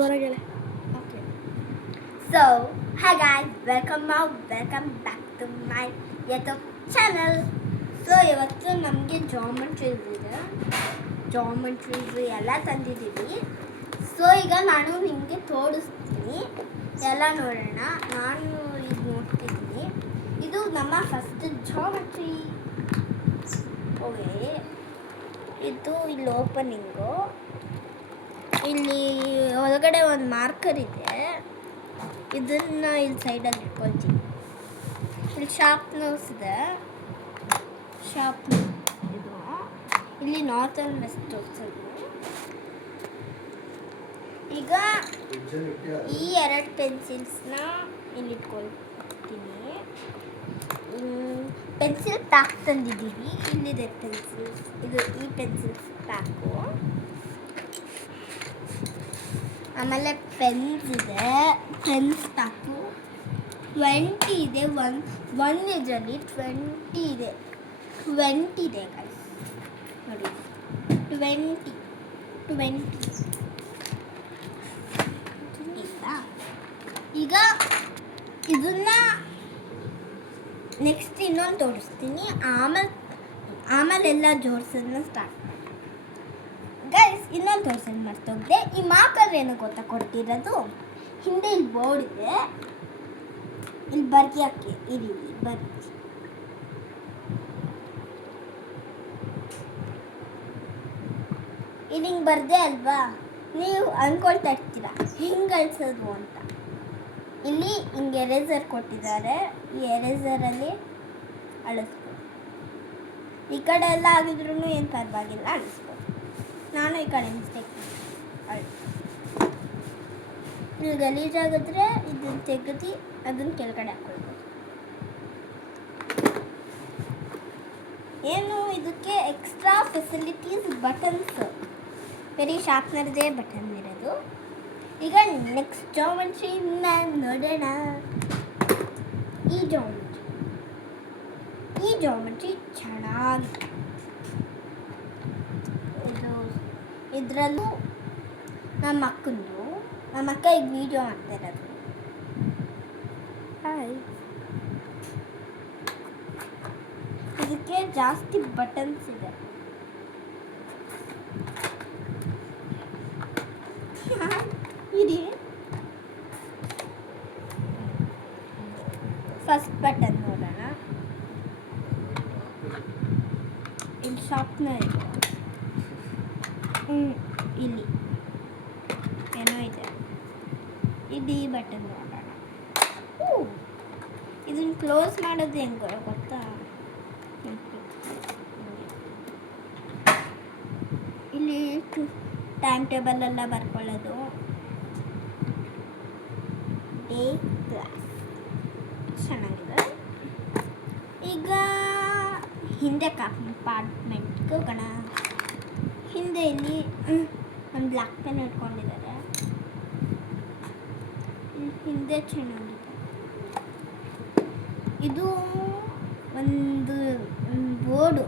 ಹೊರಗಡೆ. Okay. So, hi guys, welcome back to my YouTube channel. So, ಇವತ್ತು ನಮಗೆ ಜಾಮೆಟ್ರೀಸ್ ಎಲ್ಲ ತಂದಿದ್ದೀವಿ. ಸೊ ಈಗ ನಾನು ನಿಮಗೆ ತೋರಿಸ್ತೀನಿ, ಎಲ್ಲ ನೋಡೋಣ. ನಾನು ಇದು ನೋಡ್ತಿದ್ದೀನಿ, ಇದು ನಮ್ಮ ಫಸ್ಟ್ ಜಾಮೆಟ್ರಿ. ಓಕೆ, ಇದು ಇಲ್ಲಿ ಓಪನಿಂಗು, ಇಲ್ಲಿ ಒಳಗಡೆ ಒಂದು ಮಾರ್ಕರ್ ಇದೆ, ಇದನ್ನು ಇಲ್ಲಿ ಸೈಡಲ್ಲಿ ಇಟ್ಕೊಳ್ತೀನಿ. ಇಲ್ಲಿ ಶಾರ್ಪ್ನರ್ಸ್ ಇದೆ, ಇದು ಇಲ್ಲಿ ನಾರ್ತ್ ಆ್ಯಂಡ್ ವೆಸ್ಟ್ ತೋರಿಸೋದು. ಈಗ ಈ ಎರಡು ಪೆನ್ಸಿಲ್ಸ್ನ ಇಲ್ಲಿ ಇಟ್ಕೊಳ್ತೀನಿ. ಪೆನ್ಸಿಲ್ ಪ್ಯಾಕ್ ತಂದಿದ್ದೀವಿ, ಇಲ್ಲಿದೆ ಪೆನ್ಸಿಲ್ಸ್. ಇದು ಈ ಪೆನ್ಸಿಲ್ಸ್ ಪ್ಯಾಕು. ಆಮೇಲೆ ಪೆನ್ಸ್ ಇದೆ, ಪೆನ್ಸ್ ಪ್ಯಾಕು 20 ಇದೆ. ಒನ್ ಇದರಲ್ಲಿ 20 ಇದೆ, 20 ಇದೆ ಗೈಸ್ ನೋಡಿ, 20 ಈಗ ಇದನ್ನ ನೆಕ್ಸ್ಟ್ ಇನ್ನೊಂದು ತೋರಿಸ್ತೀನಿ, ಆಮೇಲೆ ಎಲ್ಲ ಜೋಡಿಸೋದನ್ನ ಸ್ಟಾರ್ಟ್. ಗೈಸ್ ಇನ್ನೊಂದು ತೋರಿಸೋದು ಮರ್ತೋಗಿದೆ. ಈ ಮಾರ್ಕರ್ ಏನು ಗೊತ್ತಾ ಕೊಡ್ತಿರೋದು, ಹಿಂದೆ ಇಲ್ಲಿ ಬೋರ್ಡ್ ಇದೆ, ಇಲ್ಲಿ ಬರ್ಗಿಯಾಕೆ ಇಲ್ಲಿ ಬರ್ಗಿ. ಇಲ್ಲಿ ಹಿಂಗೆ ಬರ್ದೆ ಅಲ್ವಾ, ನೀವು ಅಂದ್ಕೊಳ್ತಾ ಇರ್ತೀರ ಹಿಂಗೆ ಅಳಿಸೋದು ಅಂತ. ಇಲ್ಲಿ ಹಿಂಗೆ ಎರೇಸರ್ ಕೊಟ್ಟಿದ್ದಾರೆ, ಈ ಎರೇಸರಲ್ಲಿ ಅಳಿಸ್ಬೋದು. ಈ ಕಡೆ ಎಲ್ಲ ಆಗಿದ್ರೂ ಏನು ಪರವಾಗಿಲ್ಲ, ಅಳಿಸ್ಬೋದು. ನಾನು ಈ ಕಡೆ ಮಿಸ್ಟೇಕ್ ನೀವು ಗಲೀಜಾಗಿದ್ರೆ ಇದನ್ನು ತೆಗೆದು ಅದನ್ನು ಕೆಳಗಡೆ ಹಾಕೊಳ್ಬೋದು. ಏನು ಇದಕ್ಕೆ ಎಕ್ಸ್ಟ್ರಾ ಫೆಸಿಲಿಟೀಸ್, ಬಟನ್ಸ್, ಬರೀ ಶಾರ್ಪ್ನರ್ದೇ ಬಟನ್ ಇರೋದು. ಈಗ ನೆಕ್ಸ್ಟ್ ಜಾಮೆಟ್ರಿನ ನೋಡೋಣ. ಈ ಜಾಮೆಟ್ರಿ ಚೆನ್ನಾಗಿದೆ. ಇದರಲ್ಲೂ ನಮ್ಮ ಅಕ್ಕ ಈಗ ವಿಡಿಯೋ ಮಾಡ್ತಾ ಇರೋದು. ಇದಕ್ಕೆ ಜಾಸ್ತಿ ಬಟನ್ಸ್ ಇದೆ. ಇರಿ, ಫಸ್ಟ್ ಬಟನ್ ನೋಡೋಣ. ಇಲ್ಲಿ ಶಾರ್ಪ್ನರ್ ಇದೆ, ಇಲ್ಲಿ ಏನೋ ಇದೆ. ಇದು ಈ ಬಟನ್ ನೋಡೋಣ. ಇದನ್ನು ಕ್ಲೋಸ್ ಮಾಡೋದು ಹೆಂಗೆ ಗೊತ್ತಾ, ಇಲ್ಲಿ ಟೈಮ್ ಟೇಬಲ್ ಎಲ್ಲ ಬರ್ಕೊಳ್ಳೋದು, ಡೇ ಕ್ಲಾಸ್ ಚೆನ್ನಾಗಿದೆ. ಈಗ ಹಿಂದೆ ಕಂಪಾರ್ಟ್ಮೆಂಟ್ಗೆ ಹೋಗೋಣ. ಹಿಂದೆ ಇಲ್ಲಿ ಒಂದು ಬ್ಲ್ಯಾಕ್ ಪೆನ್ ಇಟ್ಕೊಂಡಿದ್ದಾರೆ, ಹಿಂದೆ ಚೆನ್ನಾಗಿದೆ. ಇದು ಒಂದು ಬೋರ್ಡು,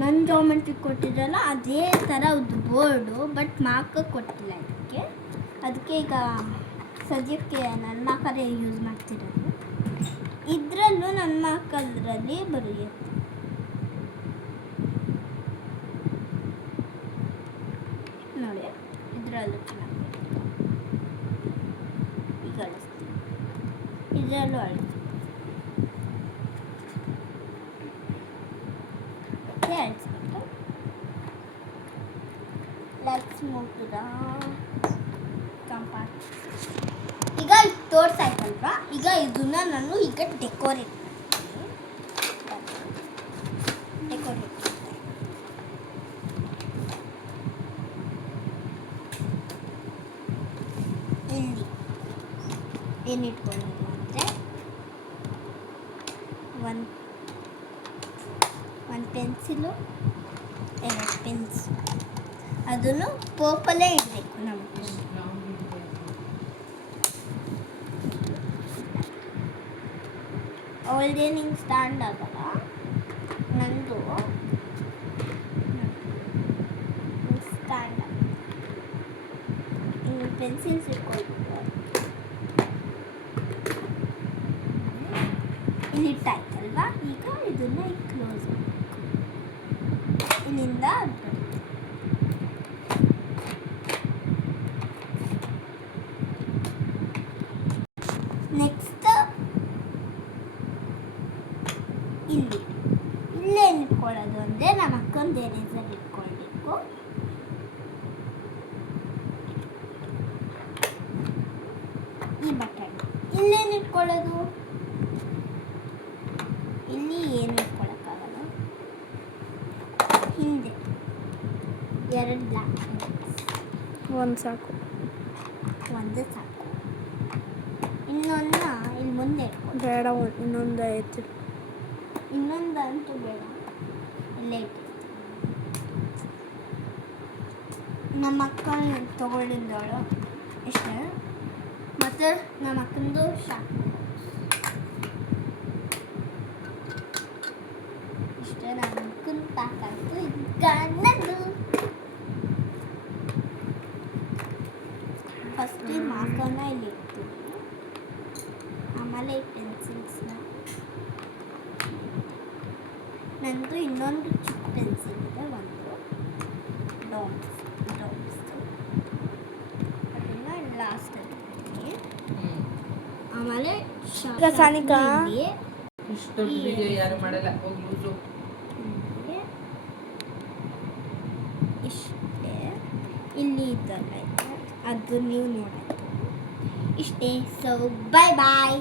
ನನ್ನ ಜಾಮೆಟ್ರಿ ಕೊಟ್ಟಿದ್ರಲ್ಲ ಅದೇ ಥರ ಒಂದು ಬೋರ್ಡು, ಬಟ್ ಮಾರ್ಕರ್ ಕೊಟ್ಟಿಲ್ಲ ಅದಕ್ಕೆ ಈಗ ಸದ್ಯಕ್ಕೆ ನನ್ನ ಮಾರ್ಕರೇ ಯೂಸ್ ಮಾಡ್ತಿರೋದು. ಇದರಲ್ಲೂ ನನ್ನ ಮಾರ್ಕರ್ರಲ್ಲಿ ಬರೆಯುತ್ತೆ. ನೋಡಿ, ಇದರಲ್ಲೂ ಚೆನ್ನಾಗಿ ಈಗ ಅಳಿಸ್ತೀನಿ, ಇದರಲ್ಲೂ ಅಳಿಸ್ತೀನಿ. ಅಳಿಸ್ಬಿಟ್ಟು let's move to the compartment. ಈಗ ತೋರ್ಸಾಯ್ತಲ್ವಾ, ಈಗ ಇದನ್ನ ನಾನು ಈಗ ಡೆಕೋರೇಟ್ ಇಲ್ಲಿ ಏನಿಟ್ಕೊಳ್ಳೋದು ಅಂದರೆ ಒಂದು ಪೆನ್ಸಿಲು, ಎರಡು ಪೆನ್ಸ್, ಅದನ್ನು ಪರ್ಪಲ್ಲೇ ಇಡಬೇಕು ನಮಗೆ. ಅವಳದೇನು ಹಿಂಗೆ ಸ್ಟ್ಯಾಂಡ್ ಆಗಲ್ಲ, ನಂದು ಸ್ಟ್ಯಾಂಡ್. ಪೆನ್ಸಿಲ್ ಪೆನ್ಸಿಲ್ಸ್ ಇಟ್ಕೊಂಡಿದ್ದಾರೆ. ಇಲ್ಲಿ ಇಟ್ಟಾಯ್ತಲ್ವಾ, ಈಗ ಇದನ್ನ ಕ್ಲೋಸ್ ಇಲ್ಲಿಂದ ನೆಕ್ಸ್ಟ್ ಇಲ್ಲೇನು ಇಟ್ಕೊಳ್ಳೋದು ಅಂದರೆ ನಮ್ಮ ಅಕ್ಕಂದು ಎರೇಸರ್ ಇಟ್ಕೊಳ್ಬೇಕು. ಈ ಬಟನ್ ಇಲ್ಲೇನು ಇಟ್ಕೊಳ್ಳೋದು, ಇಲ್ಲಿ ಏನು ಇಟ್ಕೊಳ್ಳೋಕ್ಕಾಗಲ್ಲ. ಹಿಂದೆ 2 ಬ್ಲ್ಯಾಕ್ ಒಂದು ಸಾಕು. ಒಂದು ಸಾಕು. ಇನ್ನೊಂದು ಇಲ್ಲಿ ಮುಂದೆ ಇಟ್ಕೊಳ್ಳಿ. ಬೇಡ, ಇನ್ನೊಂದು ಐತಿ. ಇನ್ನೊಂದು ಅಂತೂ ಬೇಡ, ಇಲ್ಲೇ ಇಟ್ಟು. ನಮ್ಮ ಅಕ್ಕ ತಗೊಂಡಿದ್ದವಳು ಇಷ್ಟೇ, ಮತ್ತು ನಮ್ಮ ಅಕ್ಕಂದು ಶಾಕು ಇಷ್ಟೇ. ನಮ್ಮ ಅಕ್ಕನ ಪ್ಯಾಕ್ ಆಯಿತು. ಈಗ ನನ್ನದು ಫಸ್ಟ್ ಈ ಮಾರ್ಕರ್ನ ಇಲ್ಲಿ ಇಡ್ತೀವಿ, ಆಮೇಲೆ ಈ ಪೆನ್ಸಿಲ್ಸ್ನ. ನಂದು ಇನ್ನೊಂದು ಚಿಕ್ಕ ಪೆನ್ಸಿಲ್ ಇದೆ, ಒಂದು ಡಾಮ್ಸ್ ಅದನ್ನು ಲಾಸ್ಟಲ್ಲಿ. ಆಮೇಲೆ ಸಾನಿಕಾ ಇಷ್ಟೇ. ಇಲ್ಲಿ ಇದಲ್ಲ, ಅದು ನೀವು ನೋಡೋದು ಇಷ್ಟೇ. ಸೊ ಬಾಯ್ ಬಾಯ್.